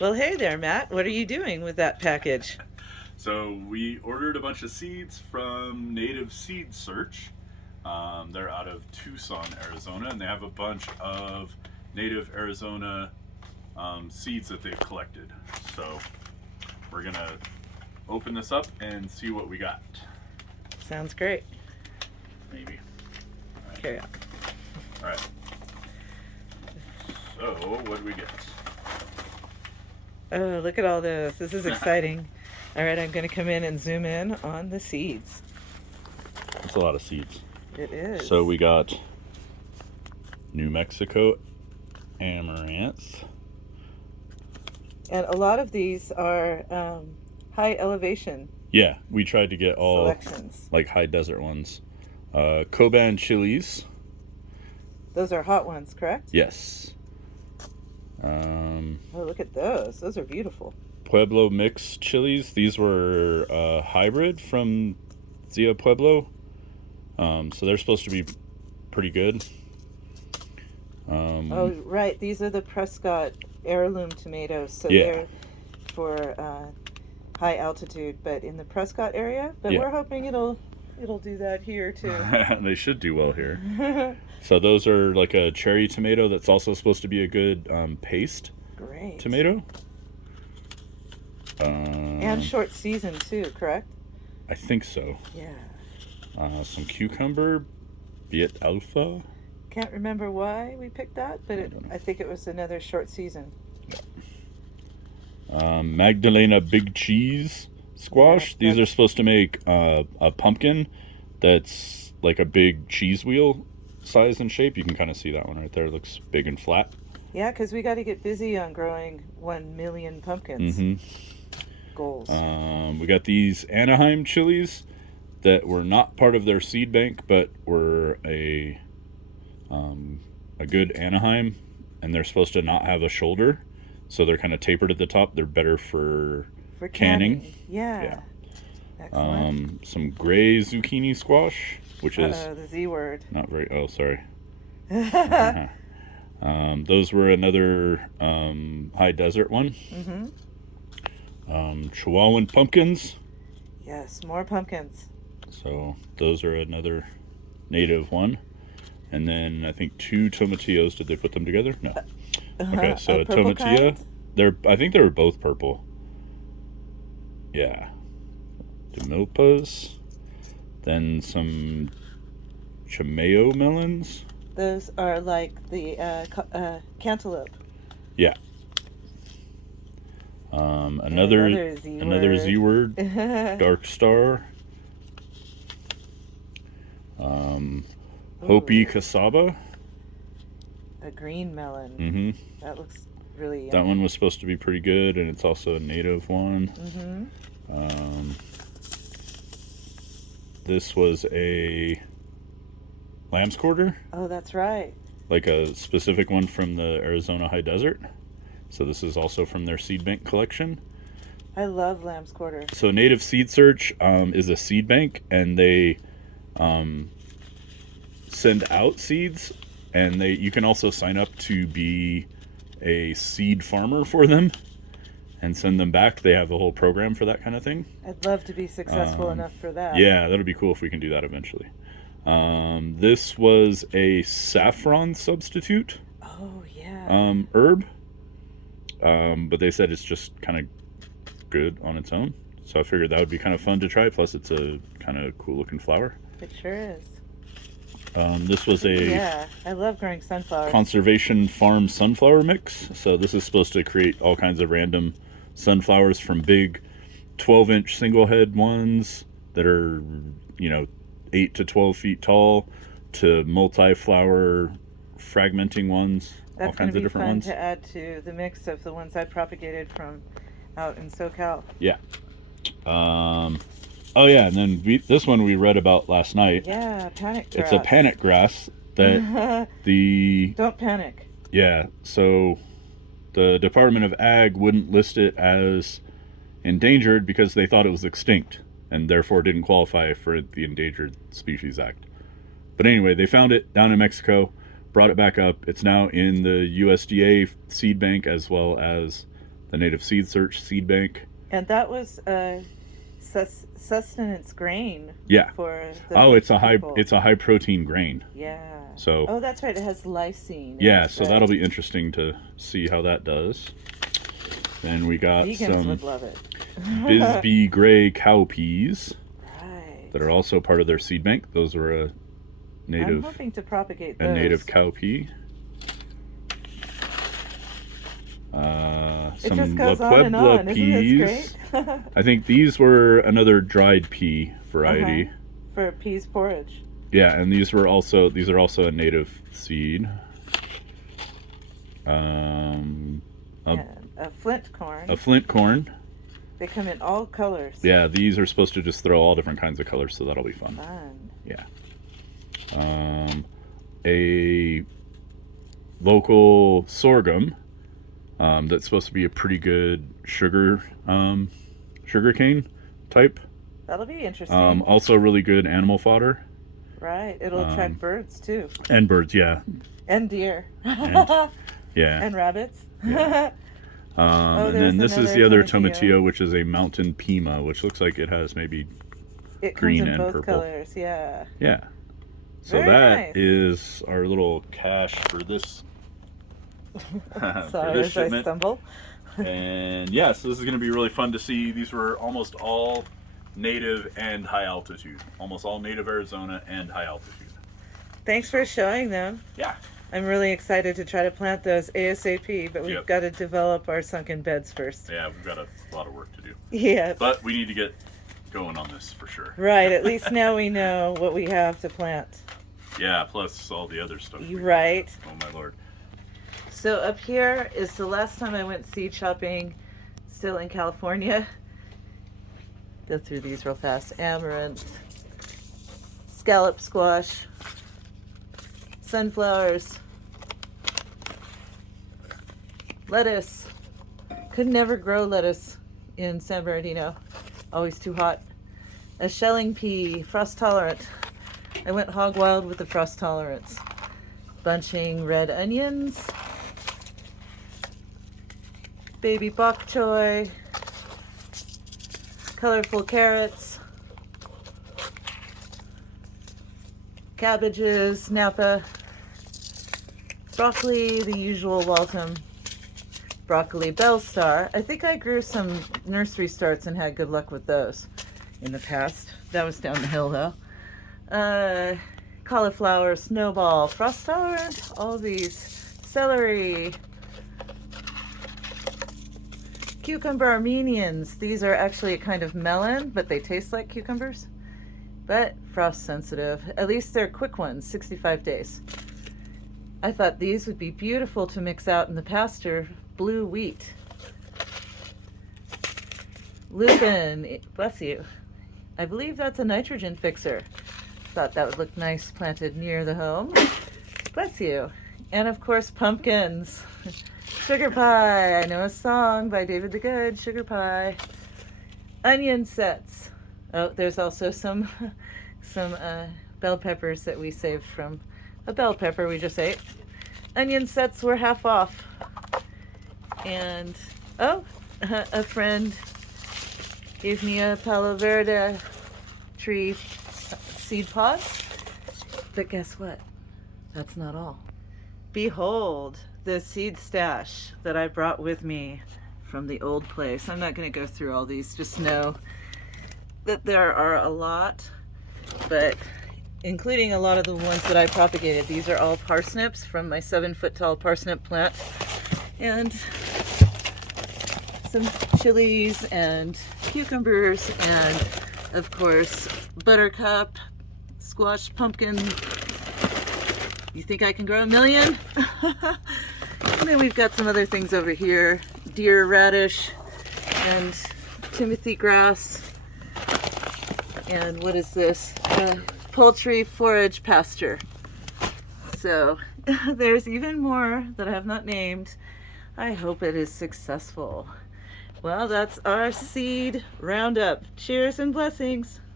Well, hey there, Matt. What are you doing with that package? So we ordered a bunch of seeds from Native Seed Search. They're out of Tucson, Arizona, and they have a bunch of native Arizona seeds that they've collected. So we're gonna open this up and see what we got. Sounds great. Maybe. All right. Carry on. All right. So what do we get? Oh, look at all this. This is exciting. All right, I'm going to come in and zoom in on the seeds. It's a lot of seeds. It is. So we got New Mexico Amaranth. And a lot of these are high elevation Yeah, we tried to get all selections. like high desert ones. Coban chilies. Those are hot ones, correct? Yes. Oh, look at those. Those are beautiful. Pueblo mix chilies. These were hybrid from Zia Pueblo. So they're supposed to be pretty good. Oh, right. These are the Prescott Heirloom tomatoes. So Yeah. they're for high altitude, but in the Prescott area. But Yeah. we're hoping it'll do that here too. They should do well here. So those are like a cherry tomato that's also supposed to be a good paste Great. tomato. And short season too, correct? I think so. Yeah. Some cucumber, Viet Alpha. Can't remember why we picked that, but don't know. I think it was another short season. Magdalena big cheese squash. Yeah, These are supposed to make a pumpkin that's like a big cheese wheel size and shape. You can kind of see that one right there. It looks big and flat. Yeah, because we got to get busy on growing 1 million pumpkins. Goals. We got these Anaheim chilies that were not part of their seed bank, but were a good Anaheim, and they're supposed to not have a shoulder, so they're kind of tapered at the top. They're better for canning. Yeah. Excellent. Some gray zucchini squash, which is the Z word. not very. Oh, sorry. Those were another high desert one. Chihuahuan pumpkins. Yes, more pumpkins. So those are another native one. And then I think 2 tomatillos. Did they put them together? No. Okay, so a purple tomatilla. kind? I think they were both purple. Yeah. Demilpas. Then some Chameleo melons. Those are like the cantaloupe. Yeah. Another Z word. Dark Star. Hopi cassava. A green melon. Mm-hmm. That looks really yummy. That one was supposed to be pretty good, and it's also a native one. This was a lamb's quarter. Oh, that's right. Like a specific one from the Arizona high desert. So this is also from their seed bank collection. I love lamb's quarter. So Native Seed Search is a seed bank, and they send out seeds, and you can also sign up to be a seed farmer for them and send them back. They have a whole program for that kind of thing. I'd love to be successful enough for that. Yeah, that'll be cool if we can do that eventually. This was a saffron substitute Oh, yeah. herb, but they said it's just kind of good on its own. So I figured that would be kind of fun to try. Plus, it's a kind of cool looking flower. It sure is. This was a Yeah, I love growing sunflowers. conservation farm sunflower mix. So this is supposed to create all kinds of random sunflowers, from big 12-inch single head ones that are 8 to 12 feet tall, to multi-flower fragmenting ones. That's all kinds going of to be different fun ones. to add to the mix of the ones I propagated from out in SoCal. Yeah. Oh yeah, and then this one we read about last night. Yeah, panic grass. It's a panic grass that Don't panic. Yeah, so the Department of Ag wouldn't list it as endangered because they thought it was extinct, and therefore didn't qualify for the Endangered Species Act. But anyway, they found it down in Mexico, brought it back up. It's now in the USDA seed bank as well as the Native Seed Search Seed Bank. And that was sustenance grain. Yeah. For the it's a people. high protein grain. Yeah. So. Oh, that's right. It has lysine. Yeah, so that'll be interesting to see how that does. Then we got Vegans some would love it. Bisbee gray cowpeas Right. that are also part of their seed bank. Those are a native. I'm hoping to propagate those. A native cowpea. It Some just goes La on and Puebla on. peas. Isn't this great? I think these were another dried pea variety. For peas porridge. Yeah, and these are also a native seed. And a flint corn. A flint corn. They come in all colors. Yeah, these are supposed to just throw all different kinds of colors, so that'll be fun. Fun. Yeah. A local sorghum that's supposed to be a pretty good sugar cane type. That'll be interesting. Also really good animal fodder. Right. It'll attract birds too. And birds, yeah. And deer. Yeah. And rabbits. Yeah. And then this is the other tomatillo, which is a mountain pima, which looks like it has maybe it green comes in and both purple colors, yeah. Yeah. So Very that nice. is our little cache for this. Sorry, as I stumble. And yeah, so this is going to be really fun to see. These were almost all native and high altitude. Almost all native Arizona and high altitude. Thanks for showing them. Yeah. I'm really excited to try to plant those ASAP, but we've got to develop our sunken beds first. Yeah, we've got a lot of work to do. Yeah. But we need to get going on this for sure. Right, at least now we know what we have to plant. Yeah, plus all the other stuff. Right. Oh my Lord. So up here is the last time I went seed shopping, still in California. Go through these real fast. Amaranth, scallop squash, sunflowers, lettuce. Could never grow lettuce in San Bernardino. Always too hot. A shelling pea, frost tolerant. I went hog wild with the frost tolerance. Bunching red onions. Baby bok choy. Colorful carrots. Cabbages, Napa. Broccoli, the usual Waltham. Broccoli Bell Star. I think I grew some nursery starts and had good luck with those in the past. That was down the hill though. Cauliflower, snowball, frost tolerant, all these. Celery. Cucumber Armenians. These are actually a kind of melon, but they taste like cucumbers. But frost sensitive. At least they're quick ones, 65 days. I thought these would be beautiful to mix out in the pasture. Blue wheat. Lupin, bless you. I believe that's a nitrogen fixer. Thought that would look nice planted near the home. Bless you. And of course, pumpkins. Sugar pie. I know a song by David the Good, Sugar Pie. Onion sets. Oh, there's also some bell peppers that we saved from a bell pepper we just ate. Onion sets were half off. And, oh, a friend gave me a Palo Verde tree seed pods. But guess what? That's not all. Behold, the seed stash that I brought with me from the old place. I'm not going to go through all these. Just know that there are a lot, but including a lot of the ones that I propagated. These are all parsnips from my 7-foot tall parsnip plant. And some chilies and cucumbers and, of course, buttercup, squash, pumpkin. You think I can grow 1 million? And then we've got some other things over here. Deer radish and Timothy grass. And what is this? Poultry forage pasture. So there's even more that I have not named. I hope it is successful. Well, that's our seed roundup. Cheers and blessings.